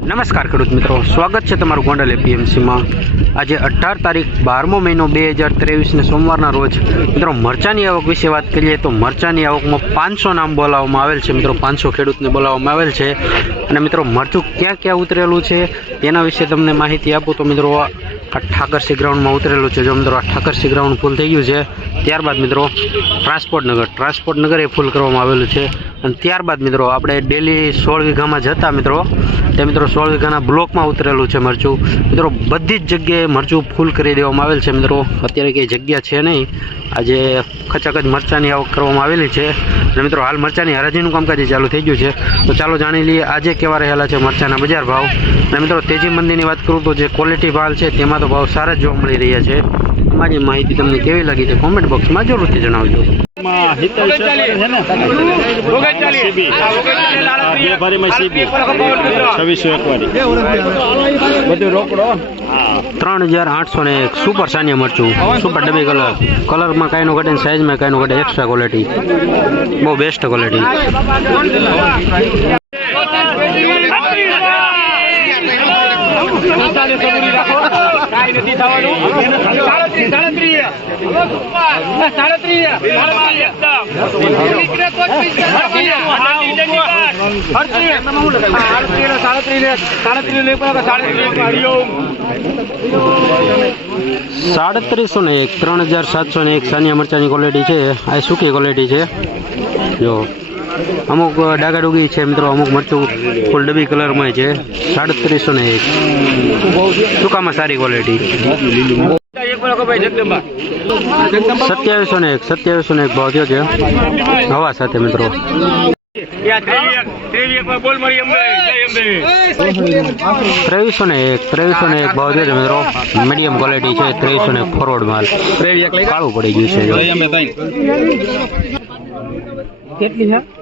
નમસ્કાર ખેડૂત મિત્રો. સ્વાગત છે તમારું ગોંડલ એપીએમસીમાં. આજે અઢાર તારીખ બારમો મહિનો બે હજાર ત્રેવીસને સોમવારના રોજ. મિત્રો, મરચાની આવક વિશે વાત કરીએ તો મરચાની આવકમાં પાંચસો નામ બોલાવવામાં આવેલ છે. મિત્રો, પાંચસો ખેડૂતને બોલાવવામાં આવેલ છે. અને મિત્રો, મરચું ક્યાં ક્યાં ઉતરેલું છે તેના વિશે તમને માહિતી આપું તો મિત્રો, આ ઠાકરસી ગ્રાઉન્ડમાં ઉતરેલું છે. જો મિત્રો, આ ઠાકરસી ગ્રાઉન્ડ ફૂલ થઈ ગયું છે. ત્યારબાદ મિત્રો, ટ્રાન્સપોર્ટ નગર. ટ્રાન્સપોર્ટ નગર એ ફૂલ કરવામાં આવેલું છે. અને ત્યારબાદ મિત્રો, આપણે ડેલી સોળ વીઘામાં જતા મિત્રો, તે મિત્રો સોળ વીઘાના બ્લોકમાં ઉતરેલું છે મરચું. મિત્રો, બધી જ જગ્યાએ મરચું ફૂલ કરી દેવામાં આવેલ છે મિત્રો. અત્યારે કંઈ જગ્યા છે નહીં. આજે ખચાખચ મરચાંની આવક કરવામાં આવેલી છે. અને મિત્રો, હાલ મરચાંની હરાજીનું કામકાજ ચાલુ થઈ ગયું છે. તો ચાલો જાણી લઈએ, આજે કેવા રહેલા છે મરચાંના બજાર ભાવ. અને મિત્રો, તેજી મંદીની વાત કરું તો જે ક્વોલિટી ભાવ છે, તેમાં તો ભાવ સારા જ જોવા મળી રહ્યા છે. અમારી માહિતી તમને કેવી લાગી છે કોમેન્ટ બોક્સમાં જરૂરથી જણાવજો. ત્રણ હજાર આઠસો ને એક સુપર સાનિયા મરચું. સુપર ડબી કલર કલરમાં કાંઈ નો ઘટે ને સાઇઝમાં કાંઈ નો ઘટે એક્સ્ટ્રા ક્વોલિટી બહુ બેસ્ટ ક્વોલિટી કાંઈ નથી થવાનું. સાડત્રીસ સાડત્રીસ. સાડત્રીસ. સાડત્રીસો. ને એક ત્રણ હજાર સાતસો ને એક સાનિયા મરચાની ક્વોલિટી છે. આ સૂકી ક્વોલિટી છે. જો. અમુક ડાગાડુગી છે મિત્રો અમુક મરચું ફૂલ ડબી કલરમાં છે. સાડત્રીસો ને એક. સૂકામાં સારી ક્વોલિટી. સત્યાવીસો ને એક સત્યાવીસો ને એક ભાવ થયો છે. હવા સાથે મિત્રો. બોલ મારી અંબે જય અંબે ત્રેવીસો ને એક ત્રેવીસો ને એક ભાવ થયો છે મિત્રો. મીડિયમ ક્વોલિટી છે ત્રેવીસો ને એક ફોરવર્ડ માલ. કાળું પડી ગયું છે?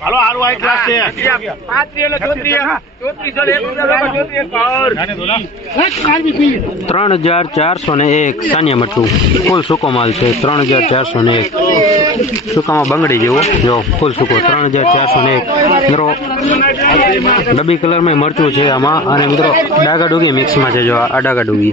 હાલો હારું હાઈ ક્લાસ છે. ત્રણ હજાર ચારસો ને એક સાનિયા મરચું. ફૂલ સૂકો માલ છે ત્રણ હજાર ચારસો ને એક. સૂકામાં બંગડી જેવો. જો ફૂલ સૂકો ત્રણ હજાર ચારસો ને એક. મિત્રો ડબી કલરમાં મરચું છે આમાં. અને મિત્રો ડાગા ડુગી મિક્સમાં છે જો આ ડાગા. ડુગી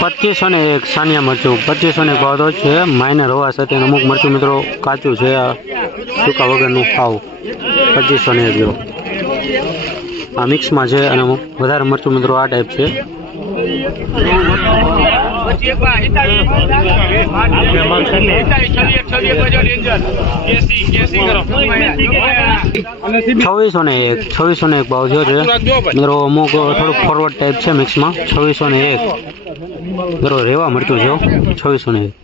પચીસો ને એક સાનિયા મરચું. પચીસો ને ભાવ તો છે. માઇનર હોવા સાથે અમુક મરચું મિત્રો કાચું છે. સૂકા વગરનું ખાવ. પચીસો ને એક જો આ મિક્સમાં છે અને વધારે મરચું મિત્રો આ ટાઈપ છે. છવ્વીસો ને એક છવ્વીસો ને એક ભાવ જો છે મિત્રો અમુક થોડુંક ફોરવર્ડ ટાઈપ છે મિક્સમાં છવ્વીસો ને એક. મિત્રો રેવા મળતું છે છવ્વીસો ને એક.